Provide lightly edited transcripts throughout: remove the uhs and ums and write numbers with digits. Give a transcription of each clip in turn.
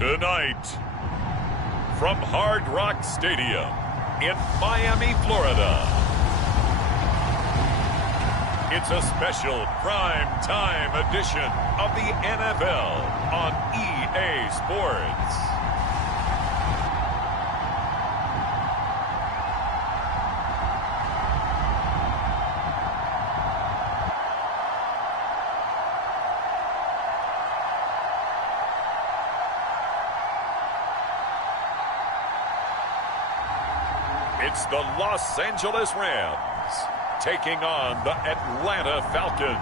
Tonight, from Hard Rock Stadium in Miami, Florida, it's a special prime time edition of the NFL on EA Sports. It's the Los Angeles Rams taking on the Atlanta Falcons.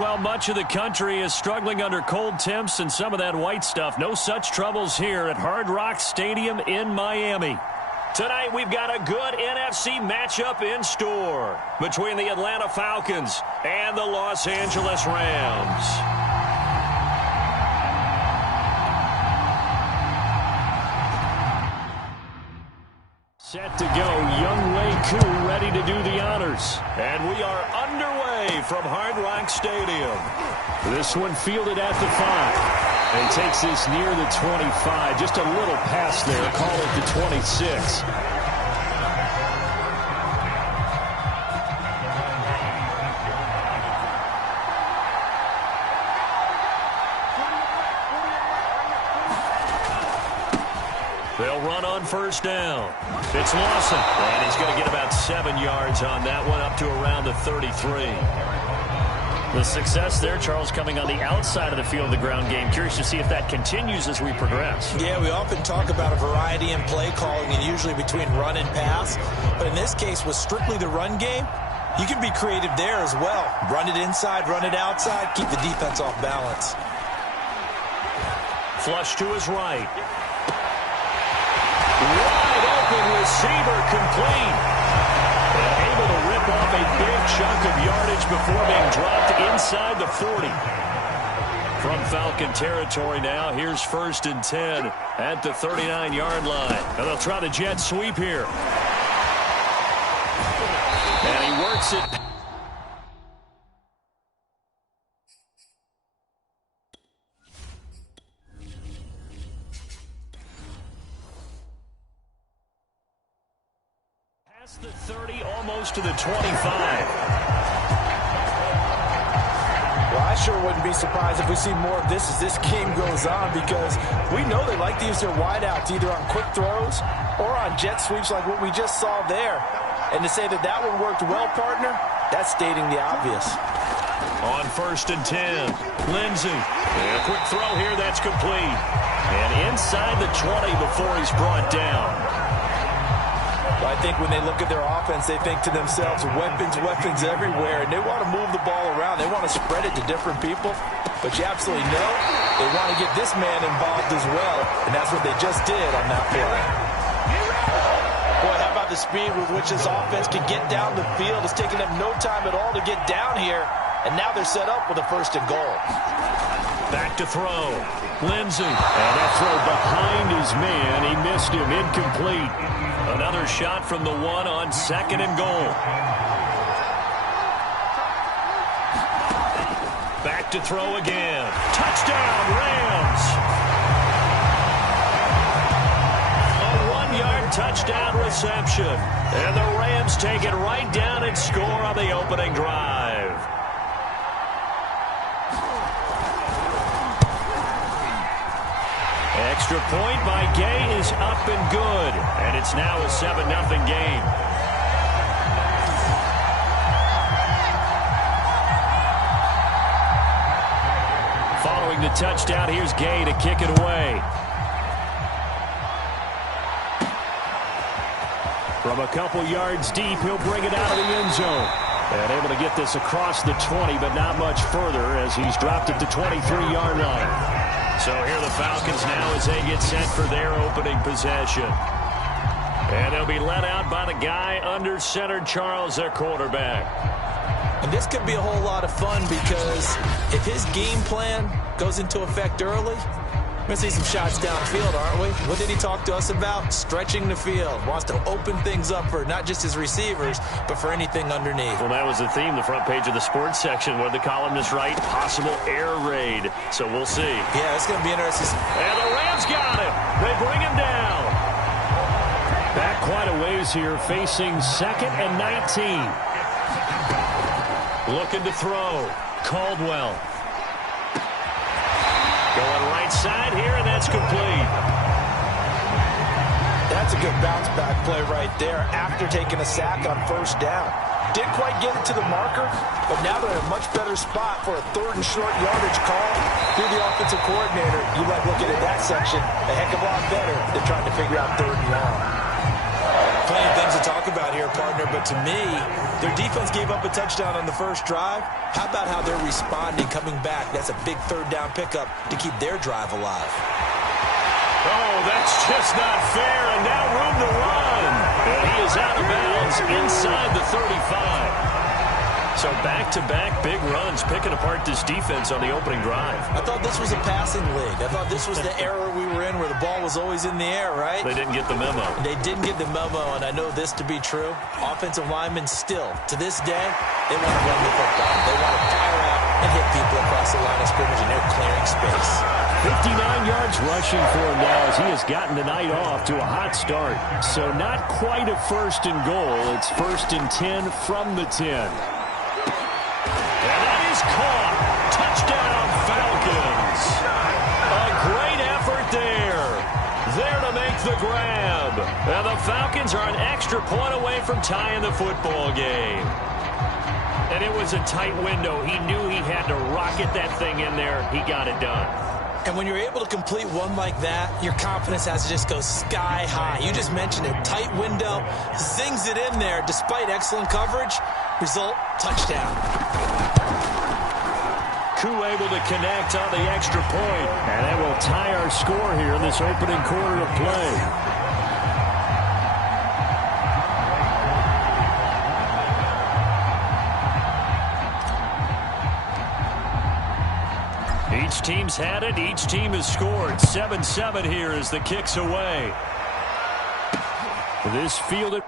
Well, much of the country is struggling under cold temps and some of that white stuff. No such troubles here at Hard Rock Stadium in Miami. Tonight, we've got a good NFC matchup in store between the Atlanta Falcons and the Los Angeles Rams. Set to go, Younghoe Koo ready to do the honors. And we are underway from Hard Rock Stadium. This one fielded at the 5. And takes this near the 25. Just a little past there, call it the 26. They'll run on first down. It's Lawson, and he's going to get about 7 yards on that one, up to around the 33. The success there, Charles, coming on the outside of the field of the ground game. Curious to see if that continues as we progress. Yeah, we often talk about a variety in play calling, and usually between run and pass. But in this case, with strictly the run game, you can be creative there as well. Run it inside, run it outside, keep the defense off balance. Flush to his right. Wide open receiver complete. And able to rip off a big chunk of yardage before being dropped inside the 40. From Falcon territory now, here's 1st and 10 at the 39-yard line. And they'll try the jet sweep here. And he works it. The 30, almost to the 25. Well, I sure wouldn't be surprised if we see more of this as this game goes on, because we know they like to use their wideouts either on quick throws or on jet sweeps like what we just saw there. And to say that that one worked well, partner, that's stating the obvious. On 1st and 10, Lindsey. And a quick throw here, that's complete. And inside the 20 before he's brought down. I think when they look at their offense, they think to themselves, weapons everywhere, and they want to move the ball around. They want to spread it to different people, but you absolutely know they want to get this man involved as well, and that's what they just did on that play. Boy, how about the speed with which this offense can get down the field? It's taking them no time at all to get down here, and now they're set up with a 1st and goal. Back to throw. Lindsey. And that throw behind his man. He missed him. Incomplete. Another shot from the 1 on 2nd and goal. Back to throw again. Touchdown, Rams. A 1-yard touchdown reception. And the Rams take it right down and score on the opening drive. Extra point by Gay is up and good. And it's now a 7-0 game. Following the touchdown, here's Gay to kick it away. From a couple yards deep, he'll bring it out of the end zone. And able to get this across the 20, but not much further as he's dropped it to 23-yard line. So here the Falcons now as they get set for their opening possession. And they'll be let out by the guy under center, Charles, their quarterback. And this could be a whole lot of fun, because if his game plan goes into effect early, We're going to see some shots downfield, aren't we? What did he talk to us about? Stretching the field. Wants to open things up for not just his receivers, but for anything underneath. Well, that was the theme, the front page of the sports section, where the columnists write possible air raid. So we'll see. Yeah, it's going to be interesting. And the Rams got him. They bring him down. Back quite a ways here, facing 2nd and 19. Looking to throw. Caldwell. Going right side here, and that's complete. That's a good bounce-back play right there after taking a sack on first down. Didn't quite get it to the marker, but now they're in a much better spot for a 3rd and short yardage call. You're the offensive coordinator. You like looking at that section a heck of a lot better than trying to figure out 3rd and long. Plenty of things to talk about here, partner, but to me, their defense gave up a touchdown on the first drive. How about how they're responding, coming back? That's a big 3rd down pickup to keep their drive alive. Oh, that's just not fair, and now room to run. And he is out of bounds inside the 35. So back-to-back big runs, picking apart this defense on the opening drive. I thought this was a passing league. I thought this was the era we were in where the ball was always in the air, right? They didn't get the memo. They didn't get the memo, and I know this to be true. Offensive linemen still, to this day, they want to run the football. They want to fire out and hit people across the line of scrimmage, and they're clearing space. 59 yards rushing for him now as he has gotten the night off to a hot start. So not quite a 1st and goal. It's 1st and 10 from the 10. And that is caught. Touchdown, Falcons. A great effort there. There to make the grab. And the Falcons are an extra point away from tying the football game. And it was a tight window. He knew he had to rocket that thing in there. He got it done. And when you're able to complete one like that, your confidence has to just go sky high. You just mentioned it. Tight window, zings it in there despite excellent coverage. Result, touchdown. Koo able to connect on the extra point. And that will tie our score here in this opening quarter of play. Each team's had it. Each team has scored. 7-7 here as the kick's away. This fielded.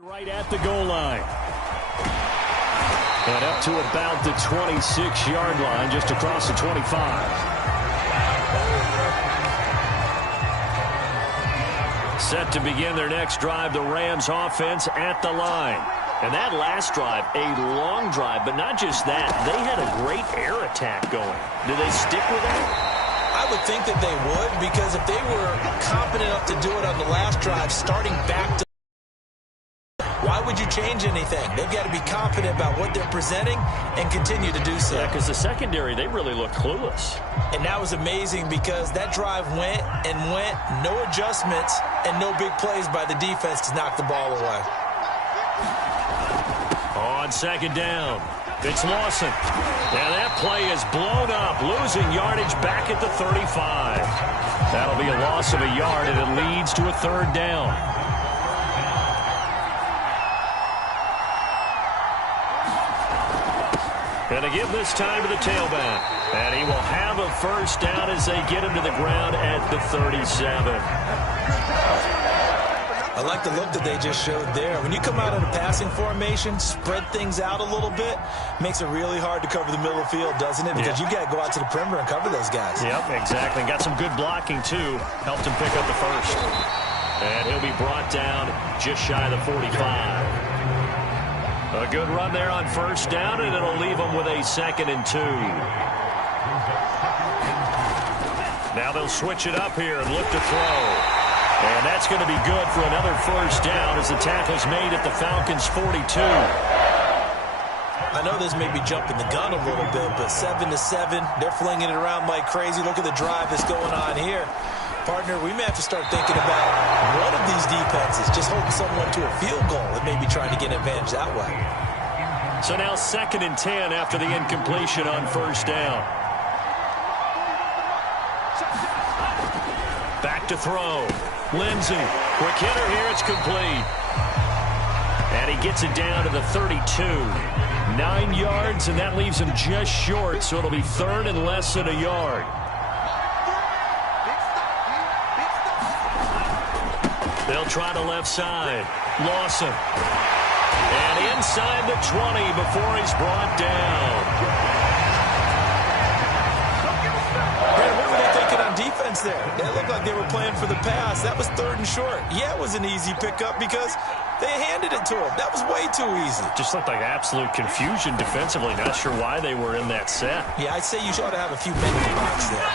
Right at the goal line. And up to about the 26-yard line, just across the 25. Set to begin their next drive, the Rams offense at the line. And that last drive, a long drive, but not just that. They had a great air attack going. Do they stick with that? I would think that they would, because if they were competent enough to do it on the last drive, starting back to why would you change anything? They've got to be confident about what they're presenting and continue to do so. Yeah, because the secondary, they really looked clueless. And that was amazing because that drive went and went, no adjustments, and no big plays by the defense to knock the ball away. On on second down. It's Lawson. And that play is blown up, losing yardage back at the 35. That'll be a loss of a yard, and it leads to a third down. And to give this time to the tailback. And he will have a first down as they get him to the ground at the 37. I like the look that they just showed there. When you come out in a passing formation, spread things out a little bit, makes it really hard to cover the middle of the field, doesn't it? Because you got to go out to the perimeter and cover those guys. Yep, exactly. Got some good blocking, too. Helped him pick up the first. And he'll be brought down just shy of the 45. A good run there on first down, and it'll leave them with a 2nd and 2. Now they'll switch it up here and look to throw. And that's going to be good for another first down as the tackle's made at the Falcons' 42. I know this may be jumping the gun a little bit, but 7-7, they're flinging it around like crazy. Look at the drive that's going on here. Partner, we may have to start thinking about one of these defenses just holding someone to a field goal and maybe trying to get an advantage that way. So now 2nd and 10 after the incompletion on first down. Back to throw. Lindsey, quick hitter here, it's complete. And he gets it down to the 32. 9 yards, and that leaves him just short, so it'll be 3rd and less than a yard. They'll try the left side. Lawson. And inside the 20 before he's brought down. What were they thinking on defense there? That looked like they were playing for the pass. That was 3rd and short. Yeah, it was an easy pickup because they handed it to him. That was way too easy. Just looked like absolute confusion defensively. Not sure why they were in that set. Yeah, I'd say you ought to have a few men in the box there.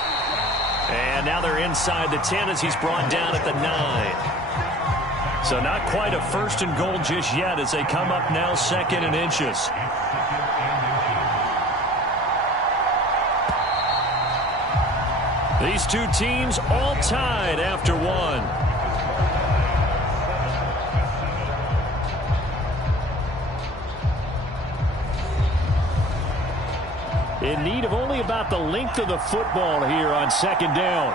And now they're inside the 10 as he's brought down at the 9. So not quite a 1st and goal just yet as they come up now 2nd and inches. These two teams all tied after one. In need of only about the length of the football here on 2nd down.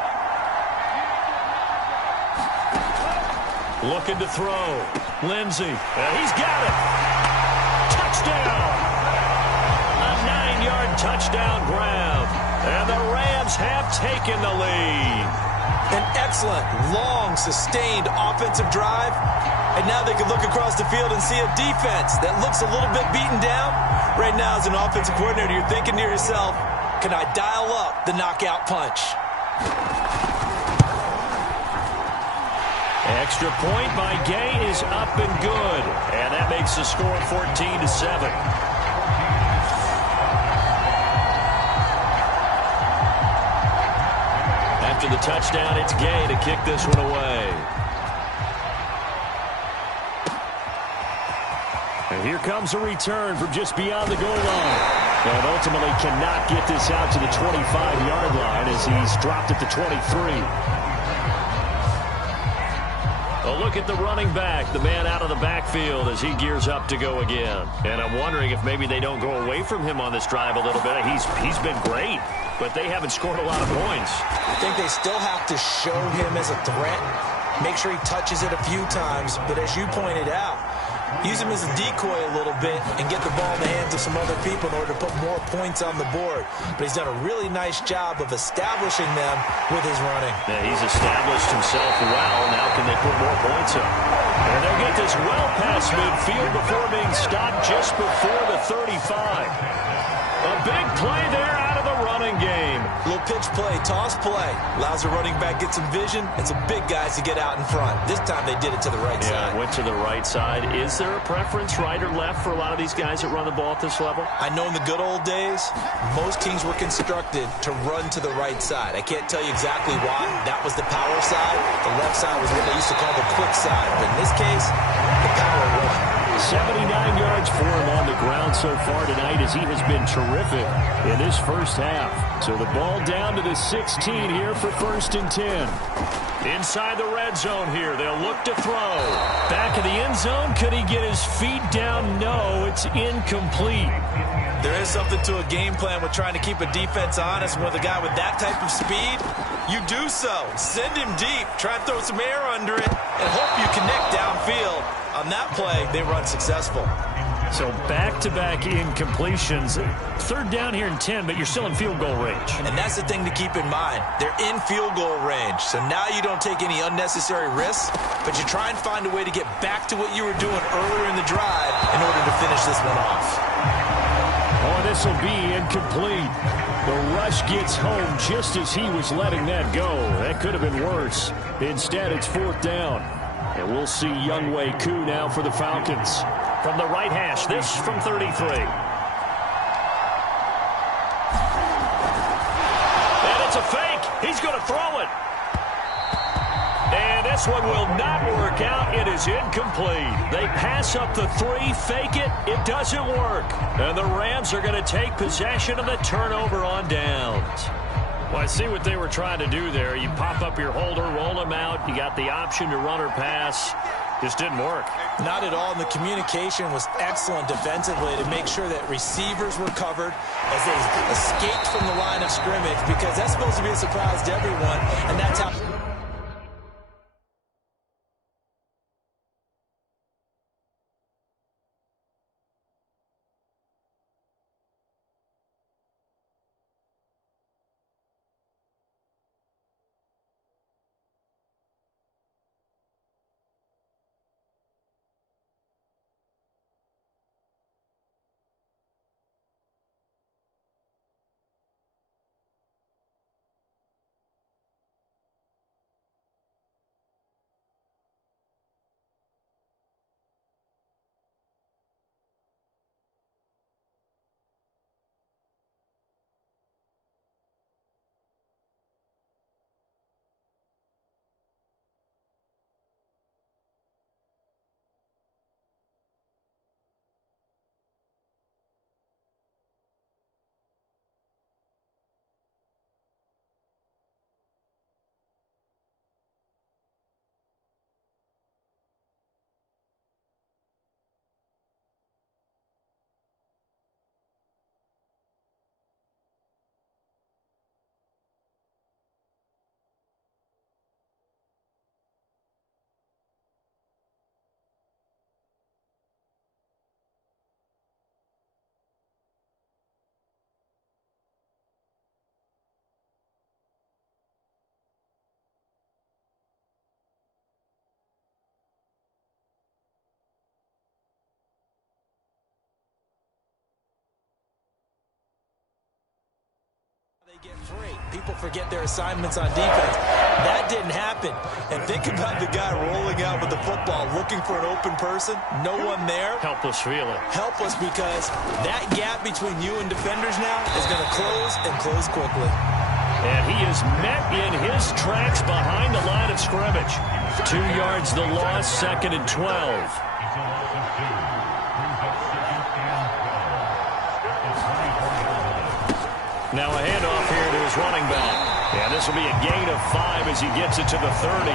Looking to throw. Lindsey. He's got it. Touchdown. A 9-yard touchdown grab. And the Rams have taken the lead. An excellent, long, sustained offensive drive. And now they can look across the field and see a defense that looks a little bit beaten down. Right now, as an offensive coordinator, you're thinking to yourself, can I dial up the knockout punch? Extra point by Gay is up and good. And that makes the score 14-7. After the touchdown, it's Gay to kick this one away. And here comes a return from just beyond the goal line. And ultimately cannot get this out to the 25-yard line as he's dropped at the 23. A look at the running back, the man out of the backfield as he gears up to go again. And I'm wondering if maybe they don't go away from him on this drive a little bit. He's been great, but they haven't scored a lot of points. I think they still have to show him as a threat, make sure he touches it a few times. But as you pointed out, use him as a decoy a little bit and get the ball in the hands of some other people in order to put more points on the board. But he's done a really nice job of establishing them with his running. Yeah, he's established himself well. Now can they put more points up? And they'll get this well past midfield before being stopped just before the 35. A big play there out of the running game. Little pitch play, toss play. Allows the running back get some vision and some big guys to get out in front. This time they did it to the right side. Yeah, went to the right side. Is there a preference, right or left, for a lot of these guys that run the ball at this level? I know in the good old days, most teams were constructed to run to the right side. I can't tell you exactly why. That was the power side. The left side was what they used to call the quick side. But in this case, the power run. 79 yards for him on the ground down so far tonight as he has been terrific in this first half. So the ball down to the 16 here for 1st and 10. Inside the red zone here. They'll look to throw. Back of the end zone. Could he get his feet down? No, it's incomplete. There is something to a game plan with trying to keep a defense honest. With a guy with that type of speed, you do so. Send him deep. Try and throw some air under it and hope you connect downfield. On that play, they run successful. So back-to-back incompletions. 3rd down here and 10, but you're still in field goal range. And that's the thing to keep in mind. They're in field goal range. So now you don't take any unnecessary risks, but you try and find a way to get back to what you were doing earlier in the drive in order to finish this one off. Oh, this will be incomplete. The rush gets home just as he was letting that go. That could have been worse. Instead, it's 4th down. And we'll see Younghoe Koo now for the Falcons. From the right hash, this from 33. And it's a fake. He's going to throw it. And this one will not work out. It is incomplete. They pass up the 3, fake it. It doesn't work. And the Rams are going to take possession of the turnover on downs. Well, I see what they were trying to do there. You pop up your holder, roll him out. You got the option to run or pass. Just didn't work. Not at all, and the communication was excellent defensively to make sure that receivers were covered as they escaped from the line of scrimmage, because that's supposed to be a surprise to everyone, and that's how... They get free. People forget their assignments on defense. That didn't happen. And think about the guy rolling out with the football, looking for an open person. No one there. Helpless feeling. Helpless, because that gap between you and defenders now is going to close, and close quickly. And he is met in his tracks behind the line of scrimmage. 2 yards the loss, 2nd and 12. Now a handoff here to his running back. And this will be a gain of 5 as he gets it to the 30.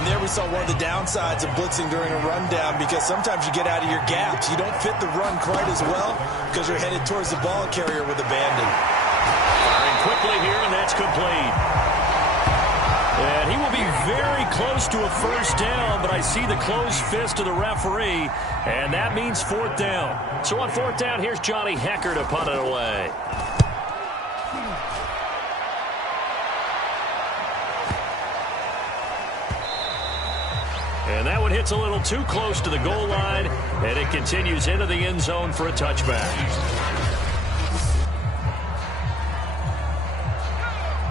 And there we saw one of the downsides of blitzing during a rundown, because sometimes you get out of your gaps. You don't fit the run quite as well because you're headed towards the ball carrier with abandon. Firing quickly here, and that's complete. And he will be very close to a first down, but I see the closed fist of the referee, and that means 4th down. So on 4th down, here's Johnny Hekker to punt it away. And that one hits a little too close to the goal line, and it continues into the end zone for a touchback.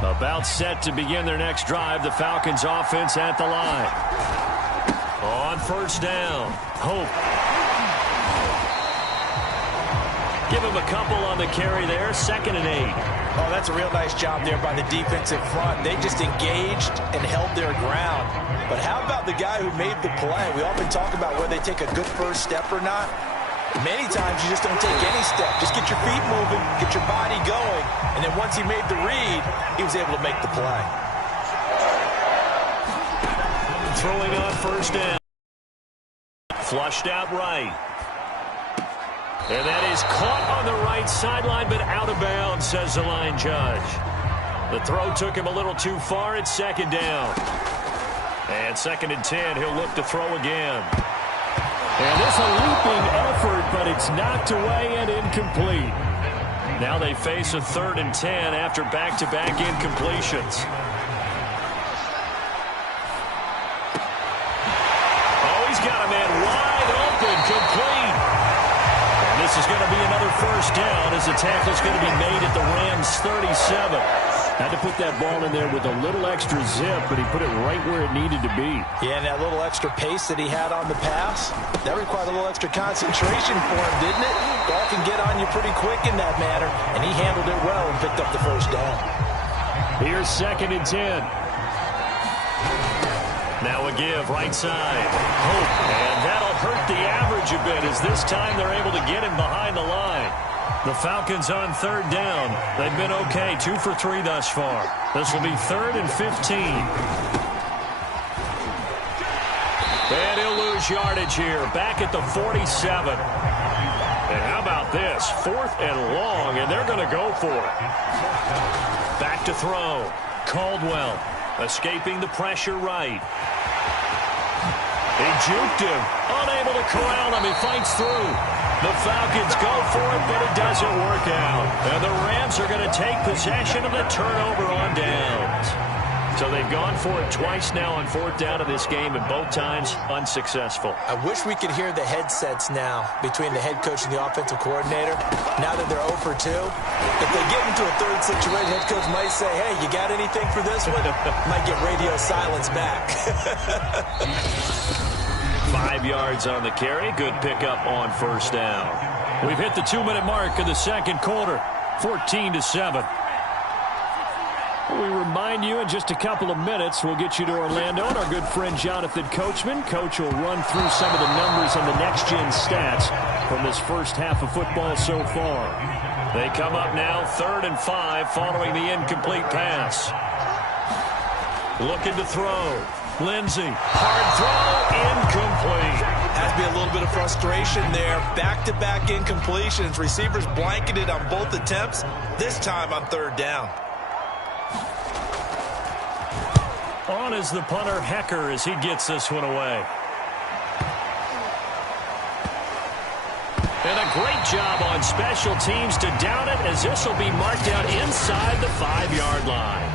About set to begin their next drive, the Falcons offense at the line. On 1st down, Hope. Give him a couple on the carry there, 2nd and 8. Oh, that's a real nice job there by the defensive front. They just engaged and held their ground. But how about the guy who made the play? We often talk about whether they take a good first step or not. Many times you just don't take any step. Just get your feet moving, get your body going, and then once he made the read, he was able to make the play. Throwing on first down. Flushed out right. And that is caught on the right sideline, but out of bounds, says the line judge. The throw took him a little too far. It's second down. And 2nd and 10, he'll look to throw again. And it's a leaping effort, but it's knocked away and incomplete. Now they face a 3rd and 10 after back-to-back incompletions. Oh, he's got a man wide open, complete. And this is going to be another first down as the tackle's going to be made at the Rams' 37. Had to put that ball in there with a little extra zip, but he put it right where it needed to be. Yeah, and that little extra pace that he had on the pass, that required a little extra concentration for him, didn't it? Ball can get on you pretty quick in that manner, and he handled it well and picked up the first down. Here's 2nd and 10. Now a give, right side. Hope, and that'll hurt the average a bit as this time they're able to get him behind the line. The Falcons on 3rd down. They've been okay, 2 for 3 thus far. This will be 3rd and 15. And he'll lose yardage here, back at the 47. And how about this? 4th and long, and they're going to go for it. Back to throw. Caldwell escaping the pressure right. He juked him, unable to corral him. He fights through. The Falcons go for it, but it doesn't work out. And the Rams are going to take possession of the turnover on downs. So they've gone for it twice now on 4th down of this game, and both times unsuccessful. I wish we could hear the headsets now between the head coach and the offensive coordinator. Now that they're 0 for 2, if they get into a 3rd situation, head coach might say, hey, you got anything for this one? Might get radio silence back. 5 yards on the carry. Good pickup on first down. We've hit the 2-minute mark of the 2nd quarter. 14-7. We remind you in just a couple of minutes, we'll get you to Orlando and our good friend Jonathan Coachman. Coach will run through some of the numbers and the next-gen stats from this first half of football so far. They come up now 3rd and 5 following the incomplete pass. Looking to throw. Lindsey, hard throw, incomplete. Has to be a little bit of frustration there. Back-to-back incompletions. Receivers blanketed on both attempts, this time on 3rd down. On is the punter, Hecker, as he gets this one away. And a great job on special teams to down it, as this will be marked out inside the 5-yard line.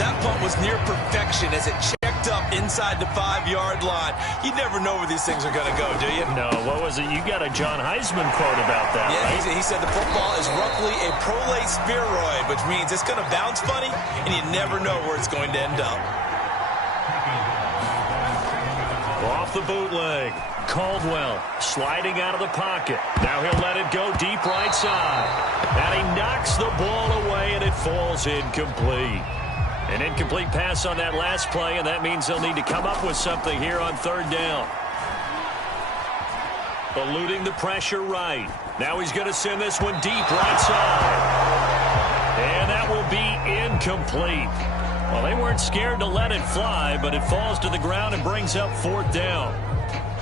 That punt was near perfection as it checked up inside the 5-yard line. You never know where these things are going to go, do you? No, what was it? You got a John Heisman quote about that, yeah, right? He said the football is roughly a prolate spheroid, which means it's going to bounce funny, and you never know where it's going to end up. Off the bootleg. Caldwell sliding out of the pocket. Now he'll let it go deep right side. And he knocks the ball away, and it falls incomplete. An incomplete pass on that last play, and that means they'll need to come up with something here on 3rd down. Eluding the pressure right. Now he's going to send this one deep right side. And that will be incomplete. Well, they weren't scared to let it fly, but it falls to the ground and brings up 4th down.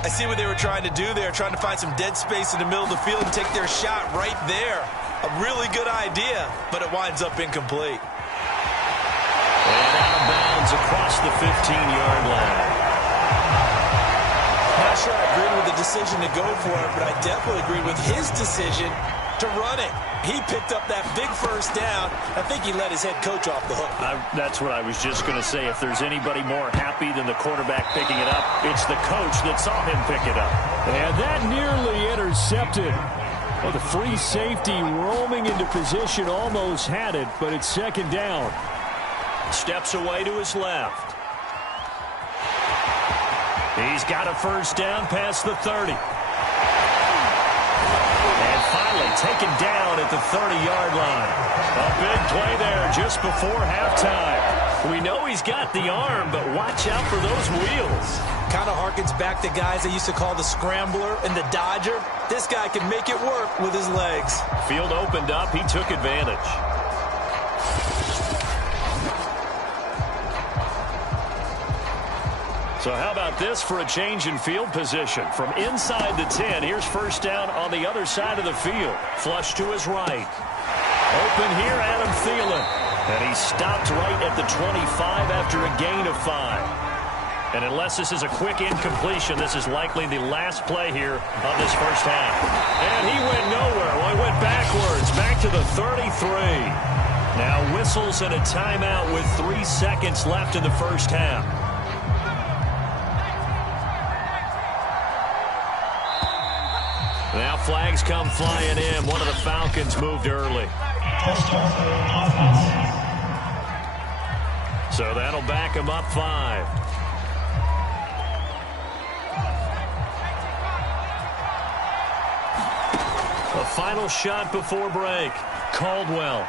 I see what they were trying to do there, trying to find some dead space in the middle of the field and take their shot right there. A really good idea, but it winds up incomplete. And out of bounds across the 15-yard line. Not sure I agree with the decision to go for it, but I definitely agree with his decision to run it. He picked up that big first down. I think he let his head coach off the hook. That's what I was just going to say. If there's anybody more happy than the quarterback picking it up, it's the coach that saw him pick it up. And that nearly intercepted. Well, the free safety roaming into position almost had it, but it's 2nd down. Steps away to his left. He's got a first down past the 30. And finally taken down at the 30-yard line. A big play there just before halftime. We know he's got the arm, but watch out for those wheels. Kind of harkens back to guys they used to call the scrambler and the dodger. This guy can make it work with his legs. Field opened up. He took advantage. So how about this for a change in field position? From inside the 10, here's first down on the other side of the field. Flush to his right. Open here, Adam Thielen. And he stopped right at the 25 after a gain of 5. And unless this is a quick incompletion, this is likely the last play here of this first half. And he went nowhere. Well, he went backwards, back to the 33. Now whistles and a timeout with 3 seconds left in the first half. Now flags come flying in. One of the Falcons moved early. So that'll back him up 5. A final shot before break. Caldwell.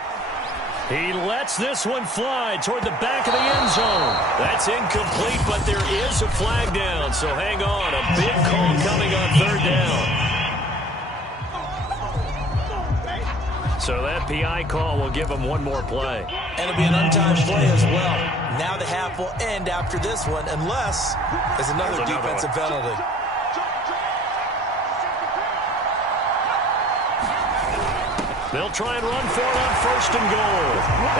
He lets this one fly toward the back of the end zone. That's incomplete, but there is a flag down. So hang on. A big call coming on third down. So that PI call will give him one more play. And it'll be an untimed play as well. Now the half will end after this one, unless there's another defensive penalty. They'll try and run for it on first and goal.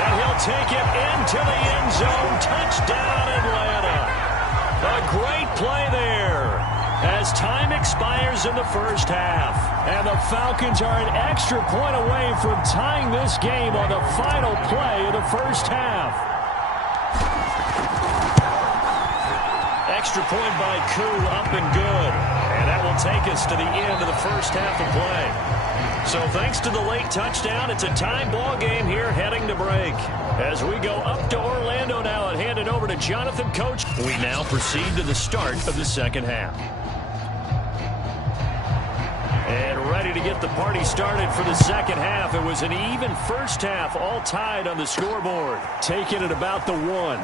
And he'll take it into the end zone. Touchdown, Atlanta. A great play there as time expires in the first half. And the Falcons are an extra point away from tying this game on the final play of the first half. Extra point by Koo, up and good. And that will take us to the end of the first half of play. So thanks to the late touchdown, it's a tie ball game here heading to break. As we go up to Orlando now and hand it over to Jonathan Coach. We now proceed to the start of the second half. And ready to get the party started for the second half. It was an even first half, all tied on the scoreboard. Taken at about the 1.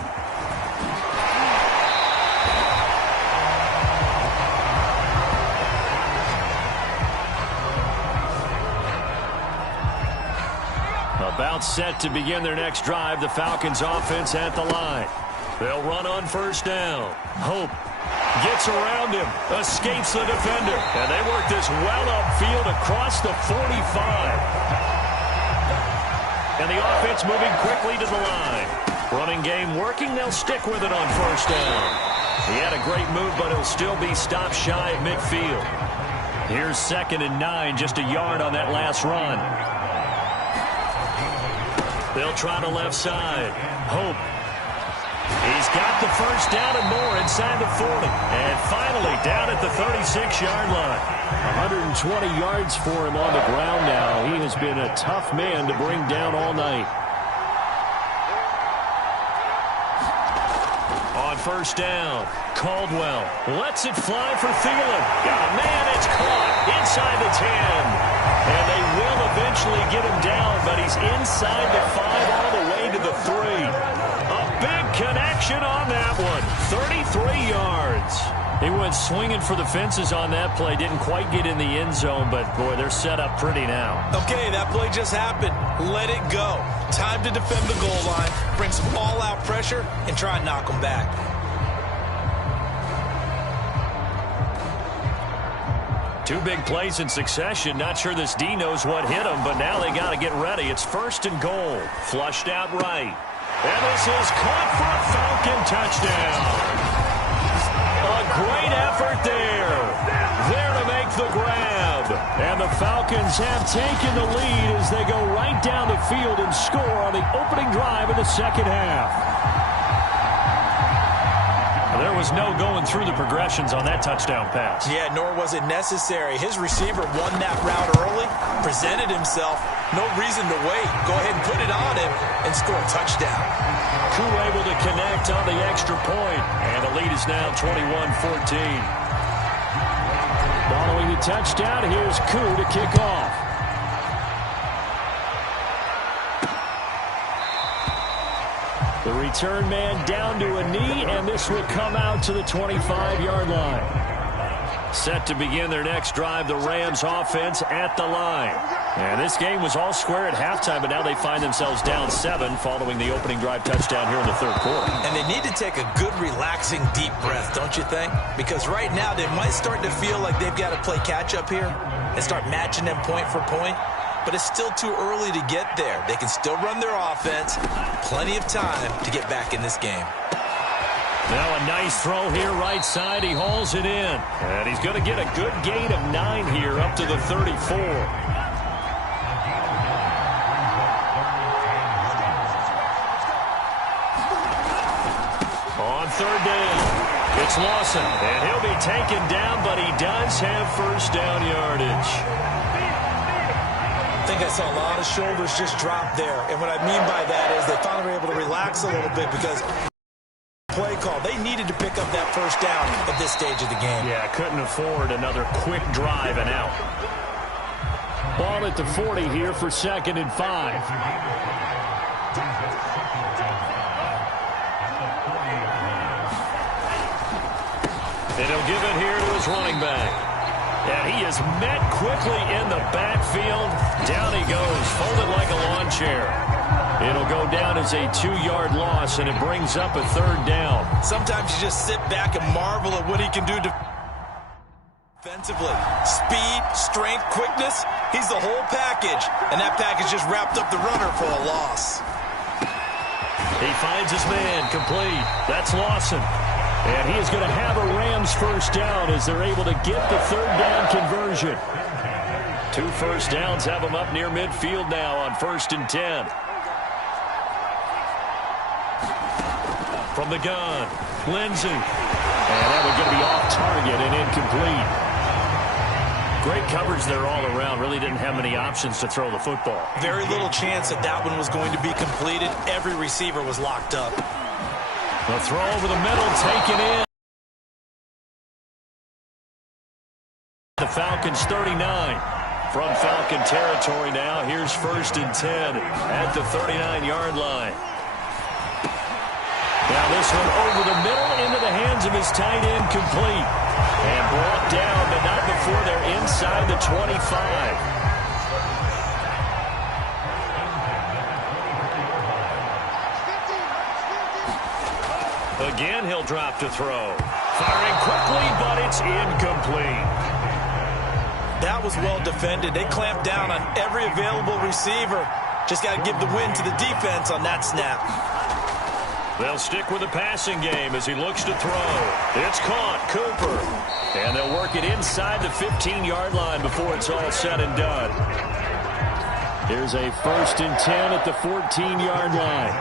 About set to begin their next drive. The Falcons offense at the line. They'll run on first down. Hope gets around him, escapes the defender, and they work this well upfield across the 45. And the offense moving quickly to the line. Running game working. They'll stick with it on first down. He had a great move, but he'll still be stopped shy at midfield. Here's 2nd and 9, just a yard on that last run. They'll try the left side. Hope. He's got the first down and more inside the 40. And finally down at the 36-yard line. 120 yards for him on the ground now. He has been a tough man to bring down all night. On first down, Caldwell lets it fly for Thielen. Oh, man, it's caught inside the 10. And they will eventually get him down, but he's inside the 5 all the way to the 3. A big connection on that one. 33 yards. He went swinging for the fences on that play. Didn't quite get in the end zone, but, boy, they're set up pretty now. Okay, that play just happened. Let it go. Time to defend the goal line, bring some all-out pressure, and try and knock them back. Two big plays in succession. Not sure this D knows what hit him, but now they got to get ready. It's first and goal. Flushed out right. And this is caught for a Falcon touchdown. A great effort there. There to make the grab. And the Falcons have taken the lead as they go right down the field and score on the opening drive of the second half. There was no going through the progressions on that touchdown pass. Yeah, nor was it necessary. His receiver won that route early, presented himself. No reason to wait. Go ahead and put it on him and score a touchdown. Koo able to connect on the extra point. And the lead is now 21-14. Following the touchdown, here's Koo to kick off. The return man down to a knee, and this will come out to the 25-yard line. Set to begin their next drive, the Rams offense at the line. And this game was all square at halftime, but now they find themselves down 7 following the opening drive touchdown here in the third quarter. And they need to take a good, relaxing, deep breath, don't you think? Because right now they might start to feel like they've got to play catch-up here and start matching them point for point. But it's still too early to get there. They can still run their offense. Plenty of time to get back in this game. Now a nice throw here right side. He hauls it in. And he's going to get a good gain of 9 here up to the 34. On third down, it's Lawson. And he'll be taken down, but he does have first down yardage. I think I saw a lot of shoulders just drop there. And what I mean by that is they finally were able to relax a little bit because play call. They needed to pick up that first down at this stage of the game. Yeah, couldn't afford another quick drive and out. Ball at the 40 here for 2nd and 5. And he'll give it here to his running back. And he is met quickly in the backfield. Down he goes, folded like a lawn chair. It'll go down as a 2-yard loss, and it brings up a third down. Sometimes you just sit back and marvel at what he can do defensively. Speed, strength, quickness, he's the whole package. And that package just wrapped up the runner for a loss. He finds his man, complete. That's Lawson. And he is going to have a Rams first down as they're able to get the third down conversion. 2 first downs have them up near midfield now on 1st and 10. From the gun, Lindsey. And that one's going to be off target and incomplete. Great coverage there all around. Really didn't have many options to throw the football. Very little chance that that one was going to be completed. Every receiver was locked up. The throw over the middle, taken in. The Falcons 39. From Falcon territory now, here's 1st and 10 at the 39-yard line. Now this one over the middle into the hands of his tight end, complete. And brought down, but not before they're inside the 25. Again, he'll drop to throw. Firing quickly, but it's incomplete. That was well defended. They clamped down on every available receiver. Just got to give the win to the defense on that snap. They'll stick with the passing game as he looks to throw. It's caught, Cooper. And they'll work it inside the 15-yard line before it's all said and done. Here's a 1st and 10 at the 14-yard line.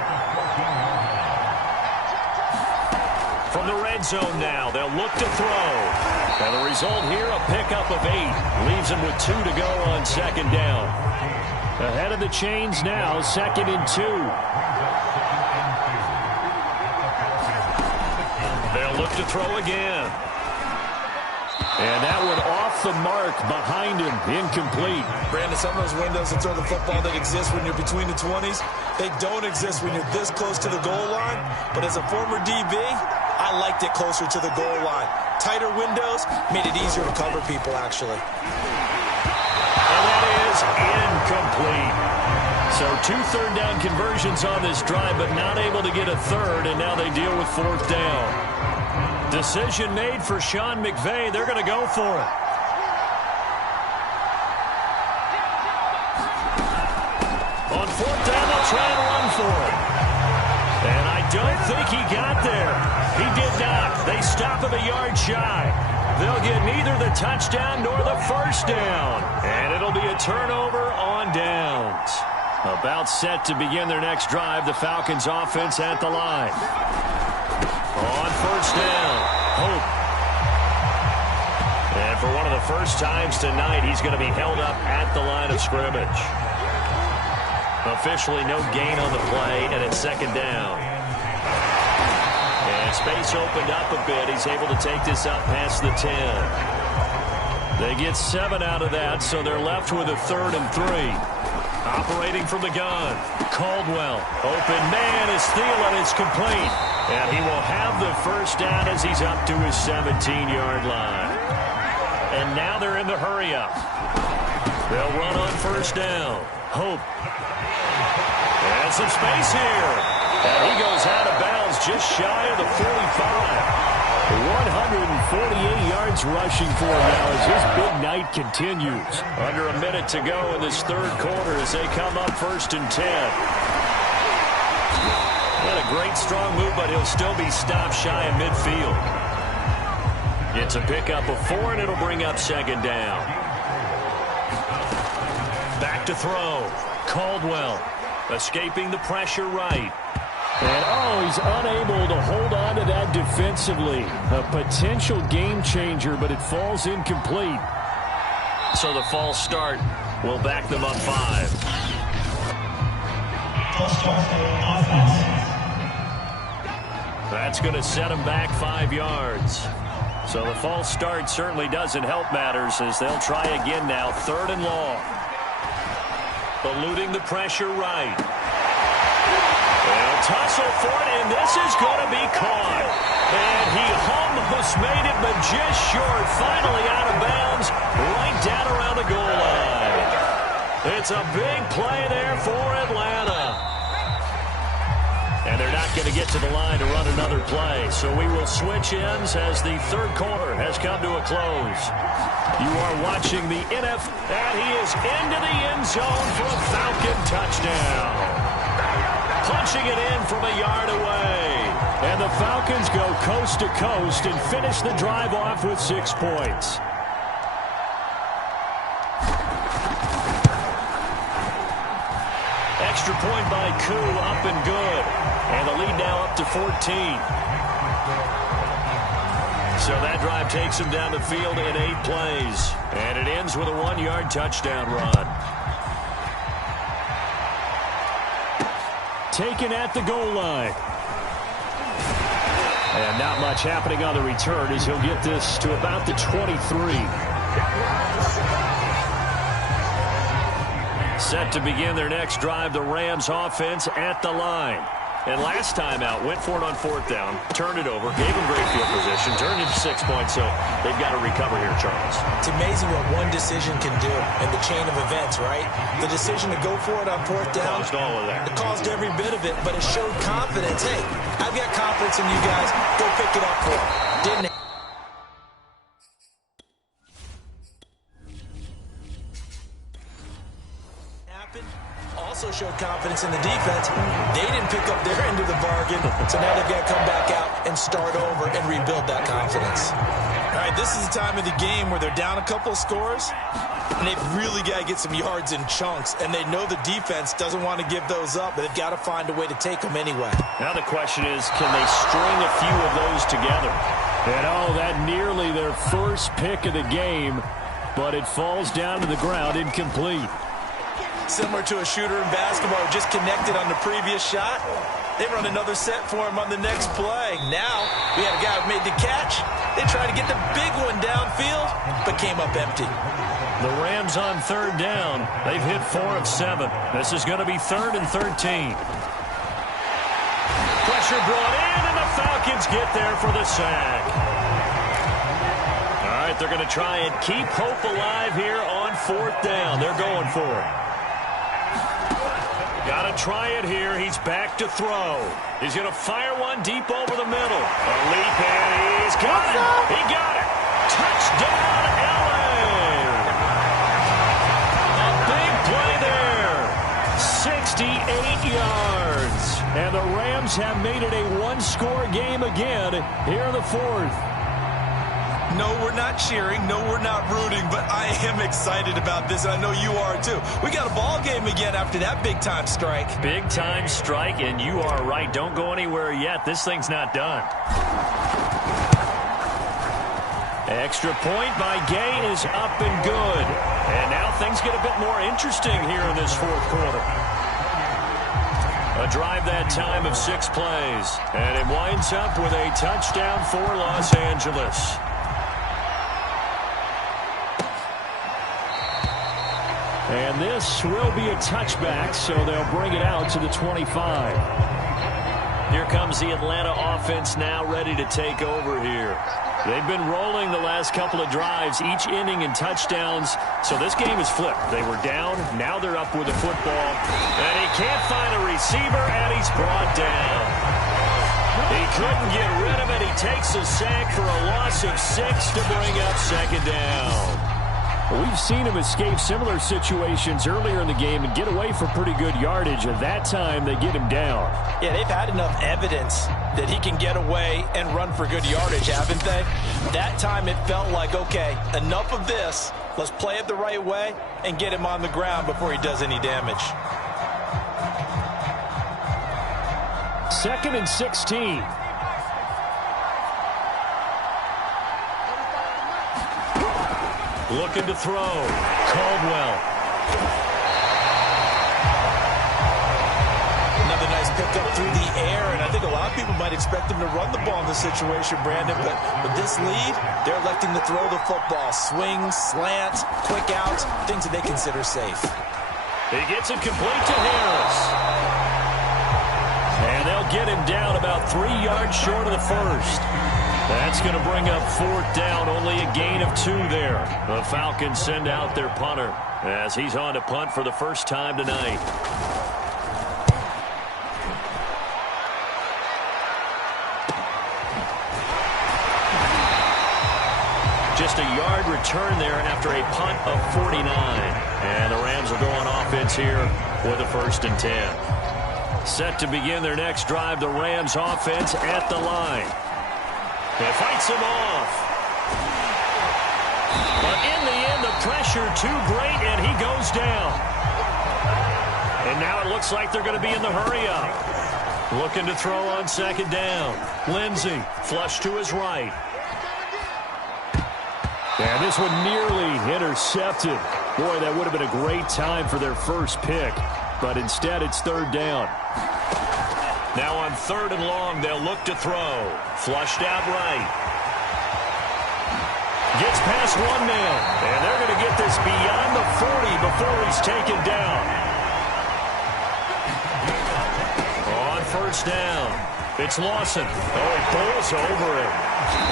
From the red zone now, they'll look to throw. And the result here, a pickup of 8. Leaves them with 2 to go on 2nd down. Ahead of the chains now, 2nd and 2. They'll look to throw again. And that one off the mark behind him, incomplete. Brandon, some of those windows to throw the football that exist when you're between the 20s, they don't exist when you're this close to the goal line. But as a former DB, I liked it closer to the goal line. Tighter windows made it easier to cover people, actually. And that is incomplete. So 2 third down conversions on this drive, but not able to get a third, and now they deal with 4th down. Decision made for Sean McVay. They're going to go for it. On 4th down, they'll try and run for it. And I don't think he got there. He did not. They stop him a yard shy. They'll get neither the touchdown nor the first down. And it'll be a turnover on downs. About set to begin their next drive, the Falcons offense at the line. On 1st down, Hope. And for one of the first times tonight, he's going to be held up at the line of scrimmage. Officially no gain on the play, and it's 2nd down. And space opened up a bit. He's able to take this up past the 10. They get 7 out of that, so they're left with a 3rd and 3. Operating from the gun. Caldwell. Open man is Thielen. It's complete. And he will have the first down as he's up to his 17-yard line. And now they're in the hurry-up. They'll run on first down. Hope. And some space here. And he goes out of bounds just shy of the 45. 148 yards rushing for him now as his big night continues. Under a minute to go in this third quarter as they come up 1st and 10. Not a great strong move, but he'll still be stopped shy of midfield. It's a pickup of 4, and it'll bring up 2nd down. Back to throw. Caldwell escaping the pressure right. And, he's unable to hold on to that defensively. A potential game changer, but it falls incomplete. So the false start will back them up 5. That's going to set them back 5 yards. So the false start certainly doesn't help matters as they'll try again now. 3rd and long. Eluding the pressure right. They'll tussle for it, and this is going to be caught. And he almost made it, but just short. Finally out of bounds, right down around the goal line. It's a big play there for Atlanta. And they're not going to get to the line to run another play. So we will switch ends as the third quarter has come to a close. You are watching the NFL, and he is into the end zone for a Falcon touchdown. Punching it in from a yard away. And the Falcons go coast to coast and finish the drive off with 6 points. Extra point by Koo, up and good. And the lead now up to 14. So that drive takes him down the field in 8 plays. And it ends with a 1-yard touchdown run. Taken at the goal line. And not much happening on the return as he'll get this to about the 23. Set to begin their next drive, the Rams offense at the line. And last time out, went for it on 4th down, turned it over, gave them great field position, turned it to 6 points, so they've got to recover here, Charles. It's amazing what one decision can do in the chain of events, right? The decision to go for it on 4th down. Caused all of that. It caused every bit of it, but it showed confidence. Hey, I've got confidence in you guys. Go pick it up for them. Didn't happen. Also showed confidence in the defense. They didn't pick up their end of the bargain, so now they've got to come back out and start over and rebuild that confidence. All right, this is the time of the game where they're down a couple of scores, and they've really got to get some yards in chunks, and they know the defense doesn't want to give those up, but they've got to find a way to take them anyway. Now the question is, can they string a few of those together? And that nearly their first pick of the game, but it falls down to the ground incomplete. Similar to a shooter in basketball, just connected on the previous shot. They run another set for him on the next play. Now, we had a guy who made the catch. They tried to get the big one downfield, but came up empty. The Rams on 3rd down. They've hit 4 of 7. This is going to be 3rd and 13. Pressure brought in, and the Falcons get there for the sack. All right, they're going to try and keep hope alive here on 4th down. They're going for it. Got to try it here. He's back to throw. He's going to fire one deep over the middle. A leap, and he's got it. He got it. Touchdown, L.A. A big play there. 68 yards. And the Rams have made it a one-score game again here in the 4th. No, we're not cheering. No, we're not rooting, but I am excited about this, and I know you are too. We got a ball game again after that big-time strike. Big-time strike, and you are right. Don't go anywhere yet. This thing's not done. Extra point by Gay is up and good. And now things get a bit more interesting here in this 4th quarter. A drive that time of 6 plays. And it winds up with a touchdown for Los Angeles. And this will be a touchback, so they'll bring it out to the 25. Here comes the Atlanta offense now ready to take over here. They've been rolling the last couple of drives, each inning in touchdowns. So this game is flipped. They were down. Now they're up with the football. And he can't find a receiver, and he's brought down. He couldn't get rid of it. He takes a sack for a loss of 6 to bring up second down. We've seen him escape similar situations earlier in the game and get away for pretty good yardage. At that time, they get him down. Yeah, they've had enough evidence that he can get away and run for good yardage, haven't they? That time it felt like, okay, enough of this. Let's play it the right way and get him on the ground before he does any damage. 2nd and 16. Looking to throw. Caldwell. Another nice pickup through the air, and I think a lot of people might expect him to run the ball in this situation, Brandon, but with this lead, they're electing to throw the football. Swing, slant, quick outs, things that they consider safe. He gets it complete to Harris. And they'll get him down about 3 yards short of the first. That's going to bring up 4th down, only a gain of 2 there. The Falcons send out their punter as he's on to punt for the first time tonight. Just a yard return there after a punt of 49. And the Rams will go on offense here with a 1st and 10. Set to begin their next drive, the Rams offense at the line. He fights him off. But in the end, the pressure too great, and he goes down. And now it looks like they're going to be in the hurry-up. Looking to throw on 2nd down. Lindsey, flush to his right. And this one nearly intercepted. Boy, that would have been a great time for their first pick. But instead, it's 3rd down. Now on 3rd and long, they'll look to throw. Flushed out right. Gets past 1 man. And they're going to get this beyond the 40 before he's taken down. On 1st down, it's Lawson. Oh, he pulls over it.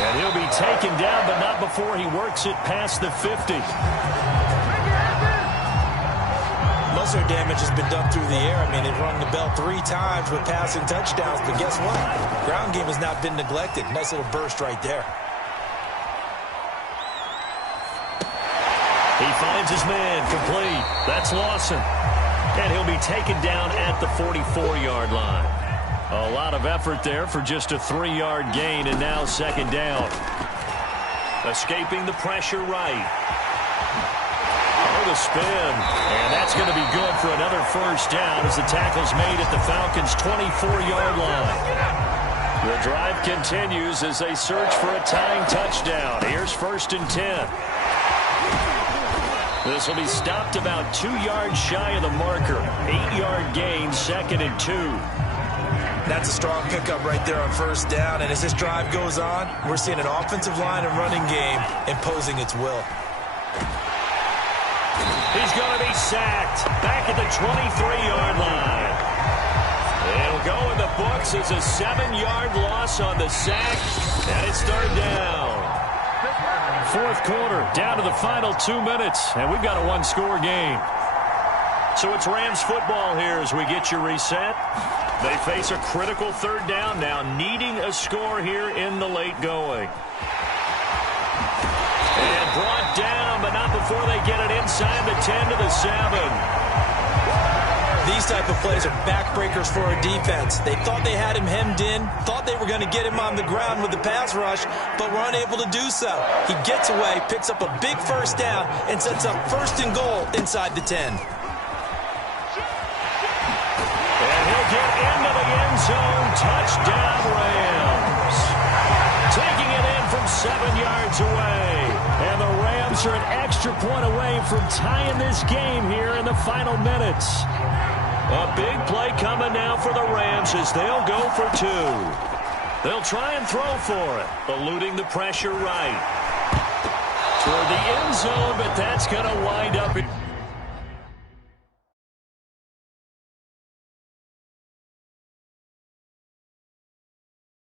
And he'll be taken down, but not before he works it past the 50. Most of their damage has been done through the air. I mean, they've rung the bell 3 times with passing touchdowns, but guess what? Ground game has not been neglected. Nice little burst right there. He finds his man complete. That's Lawson. And he'll be taken down at the 44-yard line. A lot of effort there for just a 3-yard gain, and now 2nd down. Escaping the pressure right. The spin, and that's going to be good for another 1st down as the tackle's made at the Falcons' 24-yard line. The drive continues as they search for a tying touchdown. Here's 1st and 10. This will be stopped about 2 yards shy of the marker. 8-yard gain, 2nd and 2. That's a strong pickup right there on 1st down, and as this drive goes on, we're seeing an offensive line and running game imposing its will. He's going to be sacked back at the 23-yard line. It'll go in the books as a 7-yard loss on the sack, and it's 3rd down. 4th quarter, down to the final 2 minutes, and we've got a 1-score game. So it's Rams football here as we get you reset. They face a critical 3rd down now, needing a score here in the late going. And brought down, but not before they get it inside the 10 to the 7. These type of plays are backbreakers for a defense. They thought they had him hemmed in, thought they were going to get him on the ground with the pass rush, but were unable to do so. He gets away, picks up a big 1st down, and sets up 1st and goal inside the 10. And he'll get into the end zone. Touchdown, Rams. Taking it in from 7 yards away. And the Rams are an extra point away from tying this game here in the final minutes. A big play coming now for the Rams as they'll go for 2. They'll try and throw for it, eluding the pressure right. Toward the end zone, but that's going to wind up